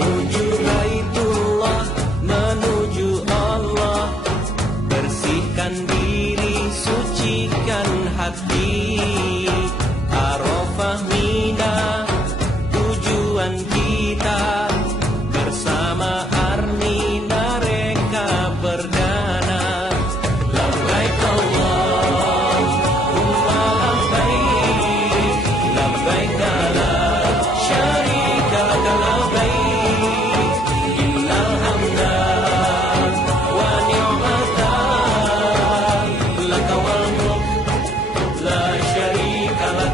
menuju Baitullah, menuju Allah. Bersihkan diri, sucikan hati. Arafah Mina, tujuan kita. Bersama Armina Reka Perdana. Labbaik Allahumma labbaik, labbaik la syarika laka labbaik, innal hamda wa ni'mata laka wal mulk la syarika lak.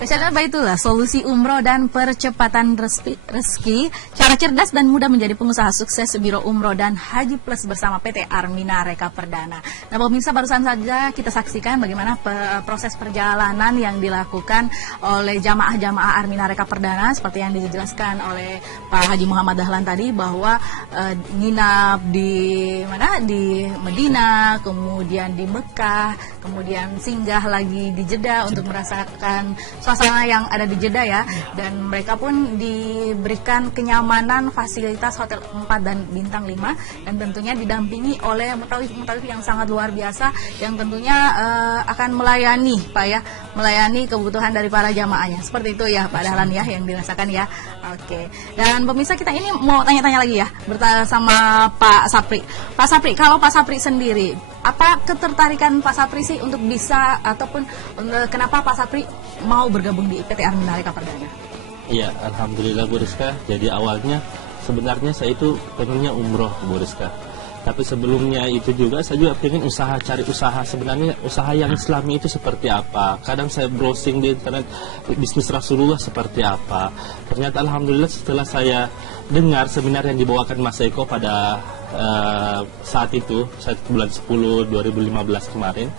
Spesialnya Baitullah, solusi umroh dan percepatan rezeki, cara cerdas dan mudah menjadi pengusaha sukses Biro Umroh dan Haji Plus bersama PT Armina Reka Perdana. Nah pemirsa, barusan saja kita saksikan bagaimana proses perjalanan yang dilakukan oleh jamaah-jamaah Armina Reka Perdana, seperti yang dijelaskan oleh Pak Haji Muhammad Dahlan tadi, bahwa nginap di mana, di Medina, kemudian di Mekah, kemudian singgah lagi di Jeddah untuk merasakan suasana yang ada di Jeddah ya, dan mereka pun diberikan kenyamanan fasilitas hotel 4 dan bintang 5, dan tentunya didampingi oleh mutawif-mutawif yang sangat luar biasa yang tentunya akan melayani Pak ya, melayani kebutuhan dari para jamaahnya. Seperti itu ya Pak Dahlan ya yang dirasakan ya. Oke. Dan pemirsa, kita ini mau tanya-tanya lagi ya bersama Pak Sapri. Pak Sapri, kalau Pak Sapri sendiri, apa ketertarikan Pak Sapri sih untuk bisa, ataupun kenapa Pak Sapri mau bergabung di PT Armina Reka Perdana? Iya, alhamdulillah Bu Rizka. Jadi awalnya sebenarnya saya itu pengennya umroh Bu Rizka. Tapi sebelumnya itu juga saya juga pengen cari usaha. Sebenarnya usaha yang Islami itu seperti apa. Kadang saya browsing di internet bisnis Rasulullah seperti apa. Ternyata alhamdulillah setelah saya dengar seminar yang dibawakan Mas Eko pada saat itu bulan 10 2015 kemarin,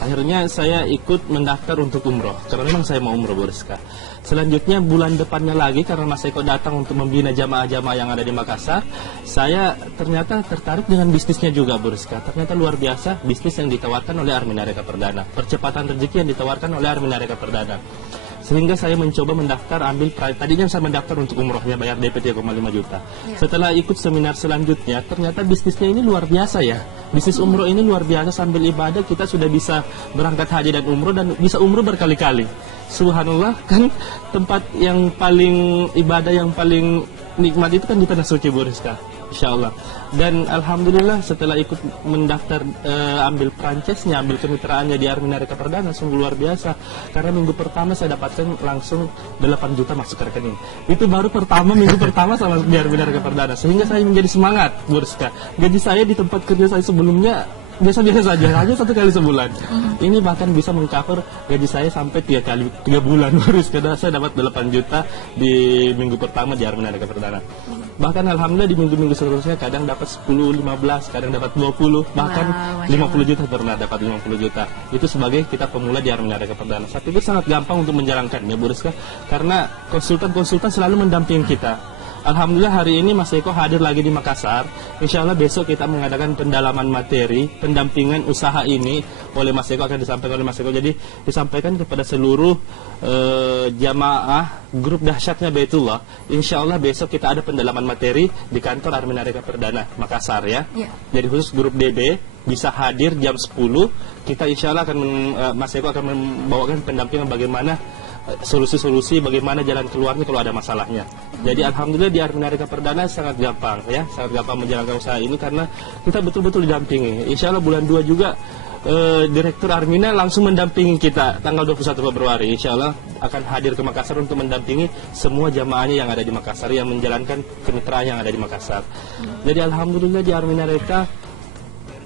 akhirnya saya ikut mendaftar untuk umroh karena memang saya mau umroh Bu Rizka. Selanjutnya bulan depannya lagi, karena Mas Eko datang untuk membina jamaah-jamaah yang ada di Makassar, saya ternyata tertarik dengan bisnisnya juga Bu Rizka. Ternyata luar biasa bisnis yang ditawarkan oleh Armina Reka Perdana, percepatan rezeki yang ditawarkan oleh Armina Reka Perdana. Sehingga saya mencoba mendaftar, tadinya saya mendaftar untuk umrohnya, bayar DP 3,5 juta. Ya. Setelah ikut seminar selanjutnya, ternyata bisnisnya ini luar biasa ya. Bisnis umroh ini luar biasa, sambil ibadah kita sudah bisa berangkat haji dan umroh, dan bisa umroh berkali-kali. Subhanallah, kan tempat yang paling ibadah, yang paling nikmat itu kan di Tanah Suci Bu Rizka, insya Allah. Dan alhamdulillah setelah ikut mendaftar, ambil franchise-nya, ambil kemitraannya di Armina Reka Perdana, sungguh luar biasa. Karena minggu pertama saya dapatkan langsung 8 juta masuk ke rekening. Itu baru minggu pertama sama di Armina Reka Perdana. Sehingga saya menjadi semangat Bu Rizka. Gaji saya di tempat kerja saya sebelumnya biasa-biasa saja, hanya 1 kali sebulan. Ini bahkan bisa mengcover gaji saya sampai 3 bulan harus, karena saya dapat 8 juta di minggu pertama di Armina Reka Perdana. Bahkan alhamdulillah di minggu-minggu seterusnya kadang dapat 10, 15, kadang dapat 20, bahkan 50 juta pernah dapat 50 juta. Itu sebagai kita pemula di Armina Reka Perdana. Saya pikir sangat gampang untuk menjalankannya Bu Rizka, karena konsultan-konsultan selalu mendampingi kita. Alhamdulillah hari ini Mas Eko hadir lagi di Makassar. Insya Allah besok kita mengadakan pendalaman materi, pendampingan usaha ini oleh Mas Eko, akan disampaikan oleh Mas Eko. Jadi disampaikan kepada seluruh jamaah grup dahsyatnya Baitullah. Insya Allah besok kita ada pendalaman materi di kantor Armina Reka Perdana Makassar ya. Jadi khusus grup DB bisa hadir jam 10. Kita insya Allah akan Mas Eko akan membawakan pendampingan bagaimana solusi-solusi, bagaimana jalan keluarnya kalau ada masalahnya. Jadi alhamdulillah di Armina Reka Perdana sangat gampang ya, sangat gampang menjalankan usaha ini karena kita betul-betul didampingi. Insya Allah bulan 2 juga Direktur Armina langsung mendampingi kita tanggal 21 Februari. Insya Allah akan hadir ke Makassar untuk mendampingi semua jamaahnya yang ada di Makassar, yang menjalankan kemitraan yang ada di Makassar. Jadi alhamdulillah di Armina Reka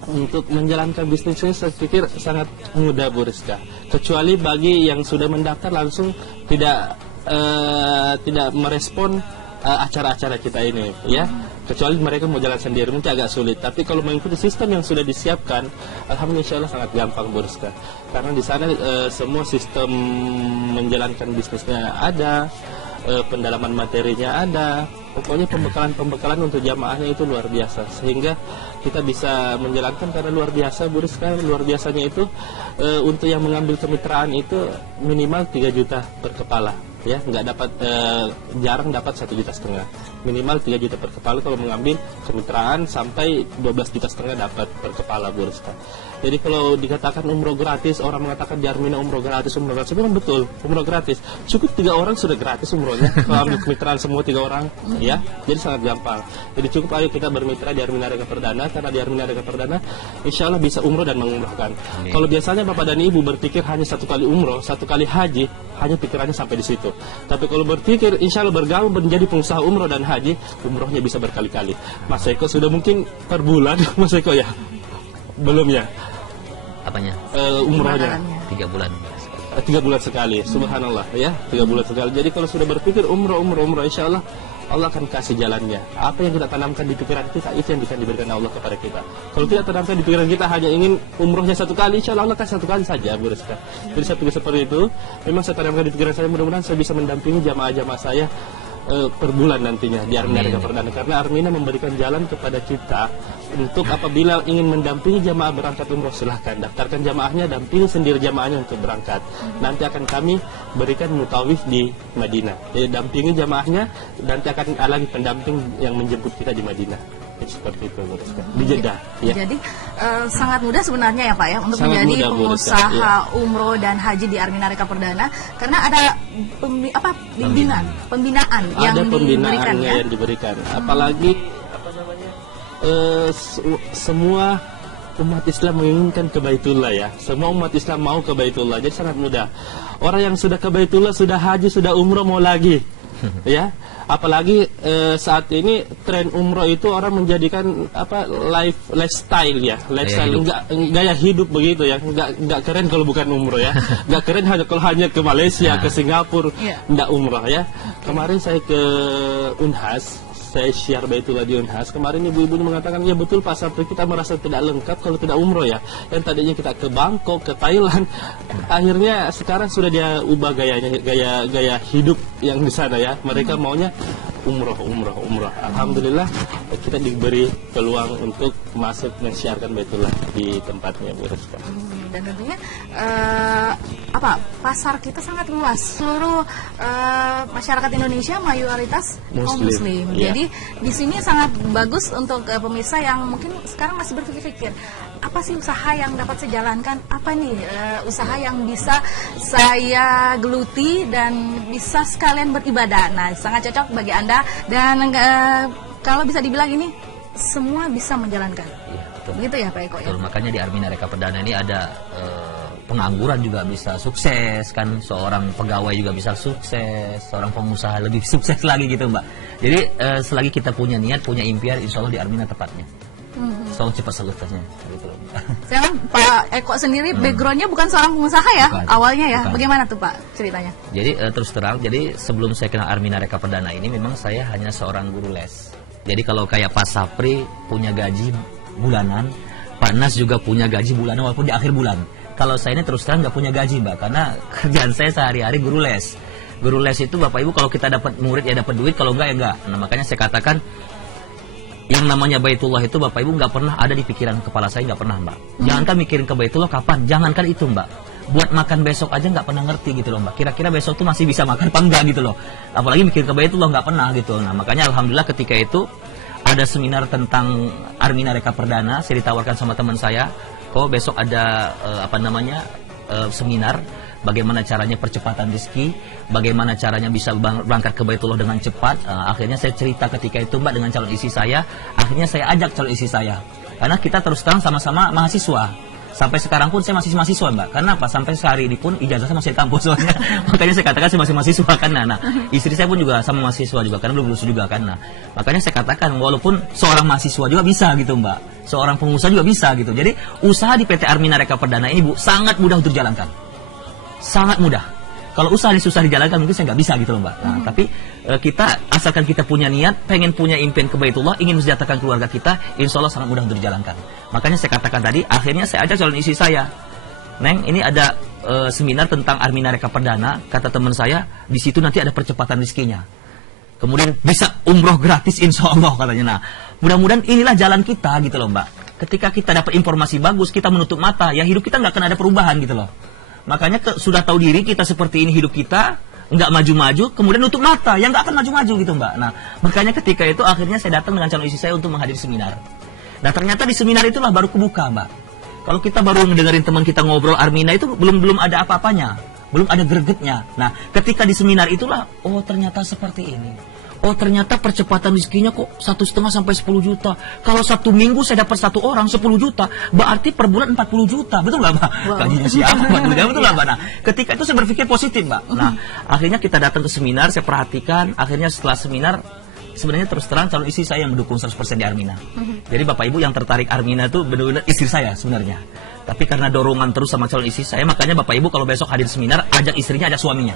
untuk menjalankan bisnisnya saya pikir sangat mudah Bu Rizka. Kecuali bagi yang sudah mendaftar langsung tidak merespon acara-acara kita ini ya. Kecuali mereka mau jalan sendiri mungkin agak sulit. Tapi kalau mengikuti sistem yang sudah disiapkan, alhamdulillah insya Allah sangat gampang Bu Rizka. Karena di sana semua sistem menjalankan bisnisnya ada, pendalaman materinya ada, Pokoknya pembekalan untuk jamaahnya itu luar biasa, sehingga kita bisa menjalankan karena luar biasa, Bu Rizka. Luar biasanya itu untuk yang mengambil kemitraan itu minimal 3 juta per kepala, ya, nggak dapat, jarang dapat 1,5 juta, minimal 3 juta per kepala kalau mengambil kemitraan, sampai 12,5 juta dapat per kepala, Bu Rizka. Jadi kalau dikatakan umroh gratis, orang mengatakan di Armina umroh gratis, memang betul, umroh gratis. Cukup 3 orang sudah gratis umrohnya. Kalau ambil kemitraan semua 3 orang, ya, jadi sangat gampang. Jadi cukup ayo kita bermitra di Armina Reka Perdana, karena di Armina Reka Perdana, insya Allah bisa umroh dan mengumrohkan. Kalau biasanya Bapak dan Ibu berpikir hanya 1 kali umroh, 1 kali haji, hanya pikirannya sampai di situ. Tapi kalau berpikir, insya Allah bergabung menjadi pengusaha umroh dan haji, umrohnya bisa berkali-kali. Mas Eko sudah mungkin per bulan, Mas Eko ya? Belum ya? Apanya? Umrohnya 3 bulan. 3 bulan sekali, subhanallah ya, 3 bulan sekali. Jadi kalau sudah berpikir umroh, insya Allah Allah akan kasih jalannya. Apa yang kita tanamkan di pikiran kita, itu yang akan diberikan Allah kepada kita. Kalau tidak tanamkan di pikiran kita hanya ingin umrohnya 1 kali, insya Allah kasih 1 kali saja, Bu Rizka. Jadi saya pikir seperti itu. Memang saya tanamkan di pikiran saya, mudah-mudahan saya bisa mendampingi jamaah-jamaah saya per bulan nantinya di Armina Reka Perdana, karena Armina memberikan jalan kepada kita untuk apabila ingin mendampingi jamaah berangkat umroh, silahkan daftarkan jamaahnya, dampingi sendiri jamaahnya untuk berangkat. Nanti akan kami berikan mutawif di Madinah. Jadi dampingi jamaahnya, nanti akan ada lagi pendamping yang menjemput kita di Madinah. Seperti itu, Bu Rizka. Di Jeddah, ya. Jadi sangat mudah sebenarnya ya Pak ya untuk Sangat menjadi mudah, Bu Rizka, pengusaha umroh dan haji di Armina Reka Perdana, karena ada pembinaan yang Ada diberikan pembinaannya ya. yang diberikan. Apalagi semua umat Islam menginginkan ke Baitullah, ya. Semua umat Islam mau ke Baitullah. Jadi sangat mudah. Orang yang sudah ke Baitullah, sudah haji, sudah umroh, mau lagi. Ya, apalagi saat ini tren umroh itu orang menjadikan lifestyle, ya, lifestyle, gaya hidup begitu, ya, nggak keren kalau bukan umroh, ya, nggak keren kalau hanya ke Malaysia, ke Singapura, nggak umroh, ya. Kemarin saya ke Unhas, saya share Baitullah di Unhas. Kemarin ibu-ibu mengatakan, ya betul Pak Sapri, kita merasa tidak lengkap kalau tidak umroh, ya. Yang tadinya kita ke Bangkok, ke Thailand, akhirnya sekarang sudah dia ubah gaya hidup yang di sana, ya. Mereka maunya umroh. Alhamdulillah kita diberi peluang untuk masuk mensiarkan Baitullah di tempatnya, Bu Rizka. Dan tentunya pasar kita sangat luas. Seluruh masyarakat Indonesia mayoritas kaum Muslim. Ya. Jadi di sini sangat bagus untuk pemirsa yang mungkin sekarang masih berpikir-pikir, apa sih usaha yang dapat saya jalankan? Apa nih usaha yang bisa saya geluti dan bisa sekalian beribadah? Nah, sangat cocok bagi Anda, dan kalau bisa dibilang ini semua bisa menjalankan. Iya, betul. Gitu ya Pak Eko, ya? Betul, makanya di Armina Reka Perdana ini ada pengangguran juga bisa sukses kan, seorang pegawai juga bisa sukses, seorang pengusaha lebih sukses lagi gitu Mbak. Jadi selagi kita punya niat, punya impian, insya Allah di Armina tepatnya. Selalu cepat selesainya gitu. Sekarang Pak Eko sendiri backgroundnya bukan seorang pengusaha ya, Bukan. awalnya ya. Bukan. Bagaimana tuh Pak ceritanya? Jadi terus terang, jadi sebelum saya kenal Armina Reka Perdana ini memang saya hanya seorang guru les. Jadi kalau kayak Pak Sapri punya gaji bulanan, Pak Nas juga punya gaji bulanan walaupun di akhir bulan. Kalau saya ini terus terang nggak punya gaji Mbak, karena kerjaan saya sehari-hari guru les. Guru les itu Bapak Ibu kalau kita dapat murid ya dapat duit, kalau enggak ya enggak. Nah makanya saya katakan yang namanya Baitullah itu Bapak Ibu nggak pernah ada di pikiran kepala saya, nggak pernah Mbak. Jangankan mikirin ke Baitullah kapan, jangankan itu Mbak. Buat makan besok aja nggak pernah ngerti gitu loh Mbak. Kira-kira besok tuh masih bisa makan apa enggak gitu loh. Apalagi mikir ke Baitullah nggak pernah gitu. Nah makanya alhamdulillah ketika itu ada seminar tentang Armina Reka Perdana, saya ditawarkan sama teman saya, besok ada seminar bagaimana caranya percepatan rezeki, bagaimana caranya bisa berangkat ke Baitullah dengan cepat. Akhirnya saya cerita ketika itu Mbak dengan calon istri saya, akhirnya saya ajak calon istri saya, karena kita terus terang sama-sama mahasiswa. Sampai sekarang pun saya masih mahasiswa Mbak. Karena apa? Sampai sehari ini pun ijazah saya masih di kampus soalnya. Makanya saya katakan saya masih mahasiswa kan. Nah, istri saya pun juga sama mahasiswa juga karena belum lulus juga kan. Nah, makanya saya katakan walaupun seorang mahasiswa juga bisa gitu Mbak. Seorang pengusaha juga bisa gitu. Jadi usaha di PT Armina Reka Perdana ini Bu sangat mudah untuk dijalankan. Sangat mudah. Kalau usaha susah dijalankan mungkin saya nggak bisa gitu loh Mbak. Nah, tapi kita asalkan kita punya niat, pengen punya impian ke Baitullah, ingin mensejahterakan keluarga kita, insya Allah sangat mudah untuk dijalankan. Makanya saya katakan tadi, akhirnya saya ajak calon istri saya, Neng, ini ada seminar tentang Armina Reka Perdana, kata teman saya, di situ nanti ada percepatan rezekinya. Kemudian bisa umroh gratis insya Allah katanya. Nah, mudah-mudahan inilah jalan kita gitu loh Mbak. Ketika kita dapat informasi bagus, kita menutup mata, ya hidup kita nggak akan ada perubahan gitu loh. Makanya sudah tahu diri kita seperti ini hidup kita, nggak maju-maju, kemudian nutup mata, yang nggak akan maju-maju gitu Mbak. Nah, makanya ketika itu akhirnya saya datang dengan calon istri saya untuk menghadiri seminar. Nah, ternyata di seminar itulah baru kebuka Mbak. Kalau kita baru ngedengerin teman kita ngobrol Armina itu belum ada apa-apanya. Belum ada gregetnya. Nah, ketika di seminar itulah, oh ternyata seperti ini. Oh ternyata percepatan rezekinya kok 1,5 sampai 10 juta. Kalau 1 minggu saya dapat 1 orang 10 juta, berarti per bulan 40 juta. Betul nggak Mbak? Wow. Gajinya siapa Mbak? Betul nggak Mbak? Nah, ketika itu saya berpikir positif Mbak. Nah, akhirnya kita datang ke seminar, saya perhatikan. Akhirnya setelah seminar, sebenarnya terus terang calon istri saya yang mendukung 100% di Armina. Jadi Bapak Ibu yang tertarik Armina itu benar-benar istri saya sebenarnya. Tapi karena dorongan terus sama calon istri saya, makanya Bapak Ibu kalau besok hadir seminar, ajak istrinya, ajak suaminya.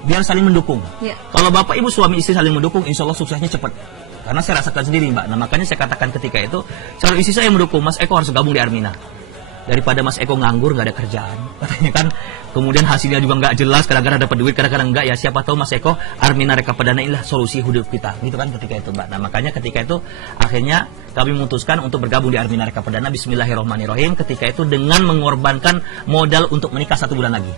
Biar saling mendukung. Ya. Kalau Bapak Ibu suami istri saling mendukung, insya Allah suksesnya cepat. Karena saya rasakan sendiri Mbak. Nah makanya saya katakan ketika itu, calon istri saya yang mendukung, Mas Eko harus gabung di Armina. Daripada Mas Eko nganggur, nggak ada kerjaan. Katanya kan, kemudian hasilnya juga nggak jelas, kadang-kadang dapat duit, kadang-kadang enggak. Ya siapa tahu Mas Eko, Armina Reka Perdana inilah solusi hidup kita. Gitu kan ketika itu Mbak. Nah makanya ketika itu, akhirnya kami memutuskan untuk bergabung di Armina Reka Perdana. Bismillahirrahmanirrahim. Ketika itu dengan mengorbankan modal untuk menikah 1 bulan lagi.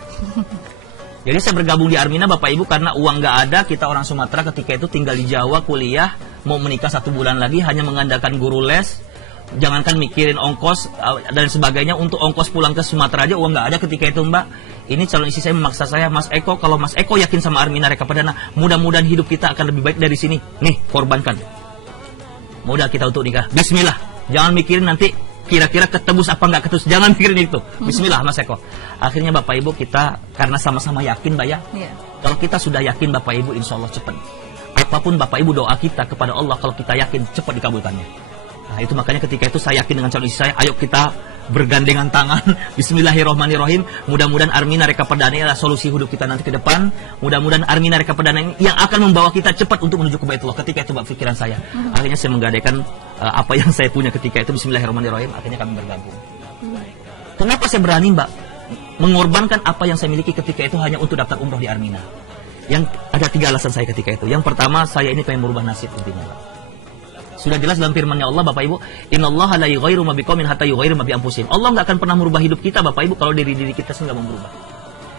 Jadi saya bergabung di Armina Bapak Ibu karena uang nggak ada, kita orang Sumatera ketika itu tinggal di Jawa kuliah, mau menikah 1 bulan lagi hanya mengandalkan guru les, jangankan mikirin ongkos dan sebagainya, untuk ongkos pulang ke Sumatera aja uang nggak ada ketika itu Mbak. Ini calon istri saya memaksa saya, Mas Eko, kalau Mas Eko yakin sama Armina Reka Perdana, mudah-mudahan hidup kita akan lebih baik dari sini. Nih, korbankan modal kita untuk nikah. Bismillah, jangan mikirin nanti kira-kira ketebus apa nggak ketebus, jangan pikirin itu. Bismillah Mas Eko. Akhirnya Bapak Ibu kita karena sama-sama yakin Mbak ya. Kalau kita sudah yakin Bapak Ibu insya Allah cepat. Apapun Bapak Ibu doa kita kepada Allah, kalau kita yakin cepat dikabulkannya. Nah itu makanya ketika itu saya yakin dengan calon istri saya, ayo kita bergandengan tangan. Bismillahirrahmanirrahim. Mudah-mudahan Armina Reka Perdana adalah solusi hidup kita nanti ke depan. Mudah-mudahan Armina Reka Perdana ini yang akan membawa kita cepat untuk menuju ke Baitullah. Ketika itu Mbak pikiran saya. Akhirnya saya menggadaikan apa yang saya punya ketika itu. Bismillahirrahmanirrahim. Akhirnya kami bergabung. Kenapa saya berani Mbak mengorbankan apa yang saya miliki ketika itu hanya untuk daftar umroh di Armina? Yang ada 3 alasan saya ketika itu. Yang pertama, saya ini pengen merubah nasib intinya Mbak. Sudah jelas dalam firman-Nya Allah Bapak Ibu, innallaha la yughayyiru ma biqaumin hatta yughayyiru ma bi anfusihim. Allah enggak akan pernah merubah hidup kita Bapak Ibu kalau diri kita sendiri enggak mau berubah.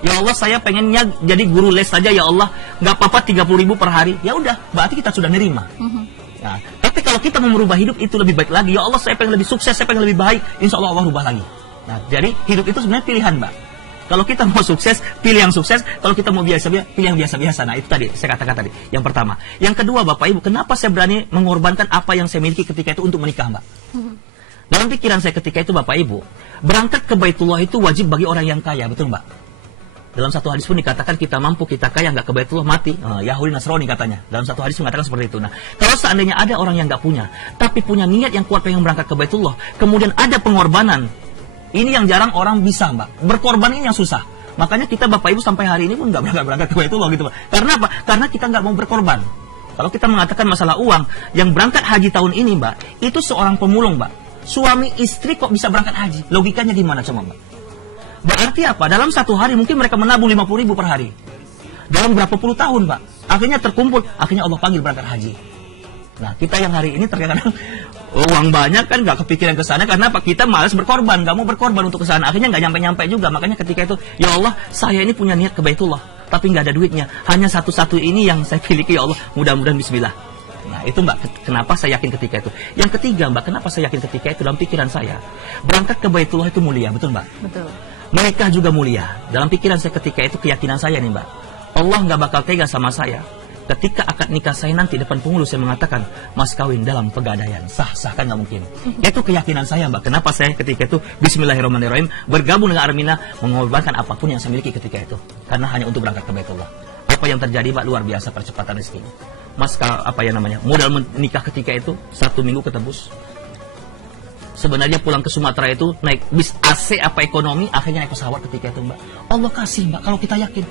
Ya Allah, saya pengennya jadi guru les saja ya Allah, enggak apa-apa 30.000 per hari. Ya udah, berarti kita sudah nerima. Nah, tapi kalau kita mau merubah hidup itu lebih baik lagi. Ya Allah, saya pengen lebih sukses, saya pengen lebih baik. Insya Allah Allah rubah lagi. Nah, jadi hidup itu sebenarnya pilihan Mbak. Kalau kita mau sukses, pilih yang sukses. Kalau kita mau biasa-biasa, pilih yang biasa-biasa. Nah, itu tadi, saya katakan tadi. Yang pertama. Yang kedua, Bapak Ibu, kenapa saya berani mengorbankan apa yang saya miliki ketika itu untuk menikah, Mbak? Dalam pikiran saya ketika itu, Bapak Ibu, berangkat ke Baitullah itu wajib bagi orang yang kaya, betul Mbak? Dalam satu hadis pun dikatakan kita mampu, kita kaya, nggak ke Baitullah mati. Yahudi Nasrani katanya. Dalam satu hadis mengatakan seperti itu. Nah, kalau seandainya ada orang yang nggak punya, tapi punya niat yang kuat pengen berangkat ke Baitullah, kemudian ada pengorbanan, ini yang jarang orang bisa Mbak. Berkorban ini yang susah. Makanya kita Bapak Ibu sampai hari ini pun nggak berangkat ke Baitullah gitu Mbak. Karena apa? Karena kita nggak mau berkorban. Kalau kita mengatakan masalah uang, yang berangkat haji tahun ini Mbak, itu seorang pemulung Mbak. Suami istri kok bisa berangkat haji? Logikanya gimana coba Mbak? Berarti apa? Dalam satu hari mungkin mereka menabung 50.000 per hari. Dalam berapa puluh tahun Mbak? Akhirnya terkumpul, akhirnya Allah panggil berangkat haji. Nah kita yang hari ini terkadang uang banyak kan nggak kepikiran ke sana karena apa? Kita malas berkorban, nggak mau berkorban untuk ke sana. Akhirnya nggak nyampe-nyampe juga. Makanya ketika itu, ya Allah, saya ini punya niat ke Baitullah, tapi nggak ada duitnya. Hanya satu-satu ini yang saya miliki, ya Allah. Mudah-mudahan Bismillah. Nah itu Mbak, kenapa saya yakin ketika itu. Yang ketiga Mbak, kenapa saya yakin ketika itu dalam pikiran saya, berangkat ke Baitullah itu mulia, betul Mbak? Betul. Menikah juga mulia. Dalam pikiran saya ketika itu, keyakinan saya nih Mbak, Allah nggak bakal tega sama saya. Ketika akad nikah saya nanti depan penghulu saya mengatakan mas kawin dalam pegadaian, sah kan nggak mungkin. Itu keyakinan saya Mbak. Kenapa saya ketika itu Bismillahirrahmanirrahim bergabung dengan Armina, mengorbankan apapun yang saya miliki ketika itu karena hanya untuk berangkat ke Baitullah. Apa yang terjadi Mbak? Luar biasa percepatan rezeki. Mas modal menikah ketika itu 1 minggu ketebus. Sebenarnya pulang ke Sumatera itu naik bis AC apa ekonomi, akhirnya naik pesawat ketika itu Mbak. Allah kasih Mbak kalau kita yakin.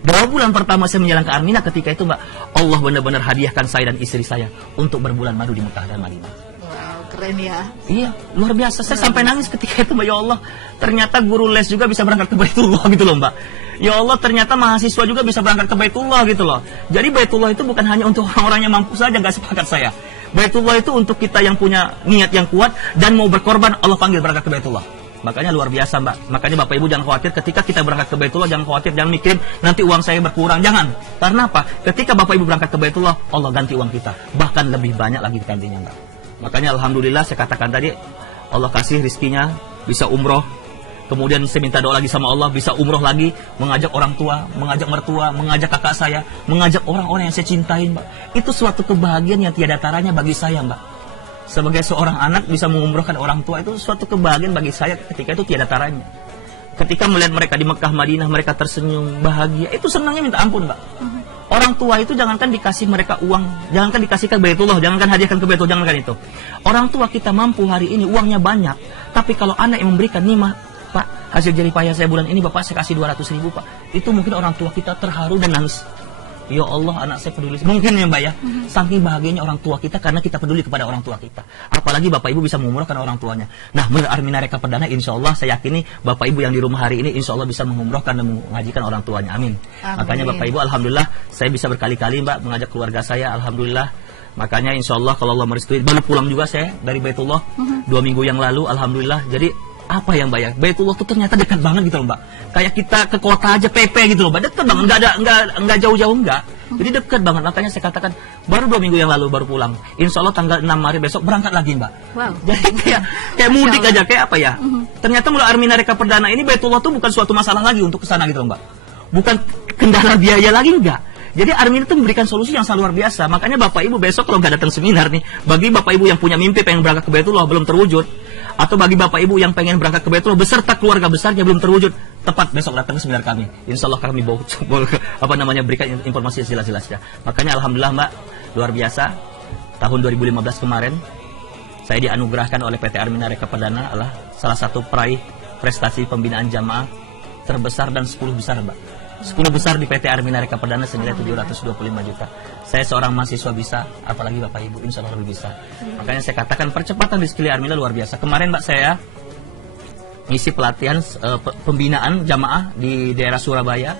2 bulan pertama saya menjalan ke Armina ketika itu Mbak, Allah benar-benar hadiahkan saya dan istri saya untuk berbulan madu di Mekah dan Madinah. Wow, Keren ya. Iya, luar biasa. Saya sampai nangis ketika itu, Mbak. Ya Allah, ternyata guru les juga bisa berangkat ke Baitullah gitu loh, Mbak. Ya Allah, ternyata mahasiswa juga bisa berangkat ke Baitullah gitu loh. Jadi Baitullah itu bukan hanya untuk orang-orang yang mampu saja, nggak sepakat saya. Baitullah itu untuk kita yang punya niat yang kuat dan mau berkorban, Allah panggil berangkat ke Baitullah. Makanya luar biasa, Mbak. Makanya Bapak Ibu jangan khawatir ketika kita berangkat ke Baitullah, jangan khawatir, jangan mikirin nanti uang saya berkurang, jangan. Karena apa? Ketika Bapak Ibu berangkat ke Baitullah, Allah ganti uang kita, bahkan lebih banyak lagi gantinya, Mbak. Makanya alhamdulillah saya katakan tadi, Allah kasih rizkinya bisa umroh. Kemudian saya minta doa lagi sama Allah, bisa umroh lagi, mengajak orang tua, mengajak mertua, mengajak kakak saya, mengajak orang-orang yang saya cintai, Mbak. Itu suatu kebahagiaan yang tiada taranya bagi saya, Mbak. Sebagai seorang anak bisa mengumrohkan orang tua itu suatu kebahagiaan bagi saya ketika itu tiada taranya. Ketika melihat mereka di Mekah, Madinah, mereka tersenyum, bahagia, itu senangnya minta ampun, Mbak. Orang tua itu jangankan dikasih mereka uang, jangankan dikasih ke Baitullah, jangankan hadiahkan ke Baitullah, jangankan itu. Orang tua kita mampu hari ini, uangnya banyak, tapi kalau anak yang memberikan nikmat, Pak, hasil jerih payah saya bulan ini, Bapak saya kasih 200.000, Pak. Itu mungkin orang tua kita terharu dan nangis. Ya Allah, anak saya peduli. Mungkin ya, Mbak ya. Saking bahagianya orang tua kita karena kita peduli kepada orang tua kita. Apalagi Bapak Ibu bisa mengumrohkan orang tuanya. Nah, menurut Armina Reka Perdana, insya Allah saya yakini Bapak Ibu yang di rumah hari ini insya Allah bisa mengumrohkan dan mengajikan orang tuanya. Amin. Makanya Bapak Ibu, alhamdulillah saya bisa berkali-kali, Mbak, mengajak keluarga saya. Alhamdulillah. Makanya insya Allah kalau Allah merestui, baru pulang juga saya dari Baitullah 2 minggu yang lalu. Alhamdulillah. Jadi apa yang Mbak ya? Baitullah tuh ternyata dekat banget gitu loh, Mbak. Kayak kita ke kota aja PP gitu loh, Mbak. Dekat banget, enggak jauh-jauh enggak. Jadi dekat banget. Makanya saya katakan baru 2 minggu yang lalu baru pulang. Insya Allah tanggal 6 Maret besok berangkat lagi, Mbak. Wow. Jadi kayak mudik aja, kayak apa ya? Ternyata mulai Armina Reka Perdana ini Baitullah tuh bukan suatu masalah lagi untuk kesana gitu loh, Mbak. Bukan kendala biaya lagi enggak. Jadi Armin itu memberikan solusi yang sangat luar biasa. Makanya Bapak Ibu besok kalau nggak datang seminar nih, bagi Bapak Ibu yang punya mimpi pengen berangkat ke Baitullah belum terwujud, atau bagi Bapak Ibu yang pengen berangkat ke Baitullah beserta keluarga besarnya belum terwujud, tepat besok datang ke seminar kami. Insya Allah kami berikan informasi jelas-jelasnya. Makanya alhamdulillah, Mbak, luar biasa. Tahun 2015 kemarin saya dianugerahkan oleh PT Armina Reka Perdana adalah salah satu peraih prestasi pembinaan jamaah terbesar dan 10 besar, Mbak. 10 besar di PT Armina Reka Perdana senilai 725 juta. Saya seorang mahasiswa bisa, apalagi Bapak Ibu insya Allah lebih bisa. Makanya saya katakan percepatan rezeki Armina luar biasa. Kemarin, Mbak, saya ngisi pelatihan pembinaan jamaah di daerah Surabaya.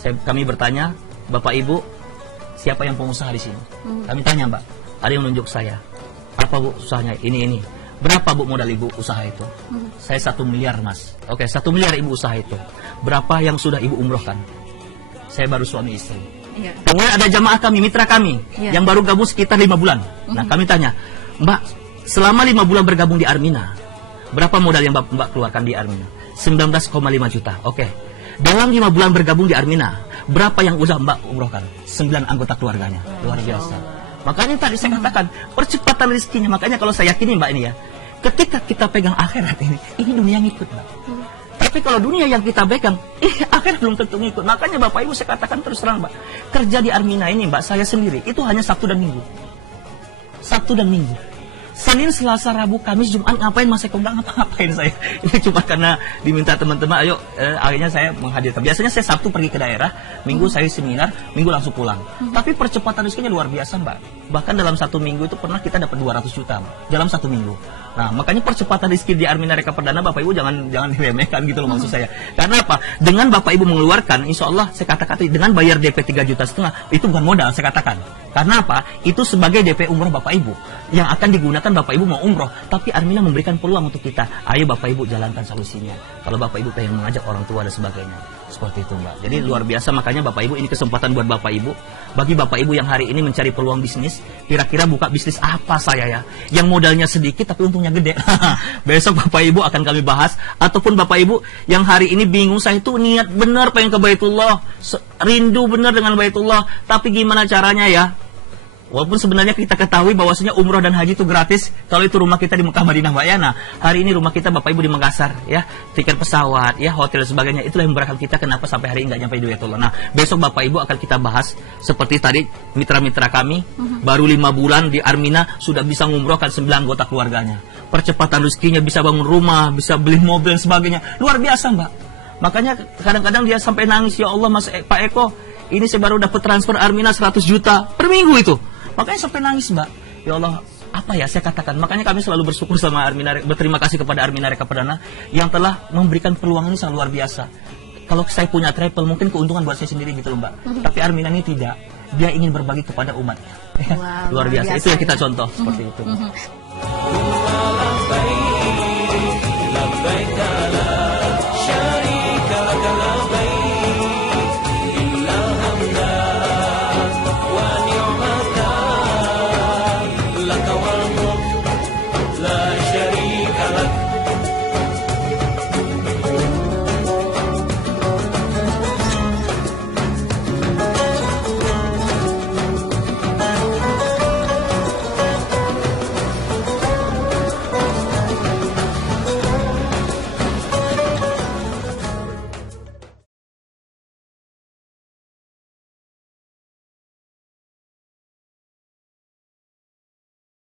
Kami bertanya, Bapak Ibu, siapa yang pengusaha di sini? Kami tanya, Mbak, ada yang menunjuk saya. Apa, Bu, usahanya? Ini. Berapa, Bu, modal Ibu usaha itu? Saya 1 miliar, Mas. Oke, 1 miliar Ibu usaha itu. Berapa yang sudah Ibu umrohkan? Saya baru suami istri. Iya. Kemudian ada jamaah kami, mitra kami, yang baru gabung sekitar 5 bulan. Nah, kami tanya, Mbak, selama 5 bulan bergabung di Armina, berapa modal yang Mbak keluarkan di Armina? 19,5 juta. Oke. Dalam 5 bulan bergabung di Armina, berapa yang udah Mbak umrohkan? 9 anggota keluarganya. Luar biasa. Makanya tadi saya katakan percepatan rezekinya. Makanya kalau saya yakini, Mbak, ini ya, ketika kita pegang akhirat ini dunia ngikut, Mbak. Tapi kalau dunia yang kita pegang, akhirat belum tentu ngikut. Makanya Bapak Ibu saya katakan terus terang, Mbak, kerja di Armina ini, Mbak, saya sendiri itu hanya Sabtu dan Minggu. Sabtu dan Minggu. Senin, Selasa, Rabu, Kamis, Jumat ngapain Mas Eko? Enggak ngapa-ngapain saya. Ini cuma karena diminta teman-teman, ayo akhirnya saya menghadirkan. Biasanya saya Sabtu pergi ke daerah, Minggu saya seminar, Minggu langsung pulang. Tapi percepatan rezekinya luar biasa, Mbak. Bahkan dalam 1 minggu itu pernah kita dapat 200 juta, Mbak, dalam 1 minggu. Nah, makanya percepatan rezeki di Armina Reka Perdana, Bapak Ibu jangan diremehkan gitu loh maksud saya. Karena apa? Dengan Bapak Ibu mengeluarkan, insya Allah saya katakan dengan bayar DP 3,5 juta, itu bukan modal saya katakan. Karena apa? Itu sebagai DP umroh Bapak Ibu yang akan digunakan Bapak Ibu mau umroh. Tapi Armina memberikan peluang untuk kita. Ayo Bapak Ibu jalankan solusinya. Kalau Bapak Ibu pengen mengajak orang tua dan sebagainya. Seperti itu, Mbak. Jadi luar biasa, makanya Bapak Ibu ini kesempatan buat Bapak Ibu. Bagi Bapak Ibu yang hari ini mencari peluang bisnis, kira-kira buka bisnis apa saya ya? Yang modalnya sedikit tapi untungnya gede. Besok Bapak Ibu akan kami bahas. Ataupun Bapak Ibu yang hari ini bingung, saya itu niat benar pengen ke Baitullah, rindu benar dengan Baitullah, tapi gimana caranya ya? Walaupun sebenarnya kita ketahui bahwasanya umroh dan haji itu gratis kalau itu rumah kita di Mekah, Madinah, Mbak Yana. Hari ini rumah kita Bapak Ibu di Makassar, ya, tiket pesawat, ya, hotel dan sebagainya. Itulah yang memberatkan kita kenapa sampai hari ini nggak nyampe di Baitullah. Nah, besok Bapak Ibu akan kita bahas seperti tadi mitra-mitra kami baru 5 bulan di Armina sudah bisa ngumrohkan 9 anggota keluarganya. Percepatan rezekinya, bisa bangun rumah, bisa beli mobil dan sebagainya. Luar biasa, Mbak. Makanya kadang-kadang dia sampai nangis, ya Allah Pak Eko, ini saya baru dapat transfer Armina 100 juta per minggu itu. Makanya sampai nangis, Mbak. Ya Allah, apa ya saya katakan, makanya kami selalu bersyukur sama berterima kasih kepada Armina Reka Perdana yang telah memberikan peluang ini sangat luar biasa. Kalau saya punya travel mungkin keuntungan buat saya sendiri gitu loh Mbak. Tapi Armina ini tidak, dia ingin berbagi kepada umat. Wow, luar biasa. Itu yang kita ya. contoh seperti itu. Kembali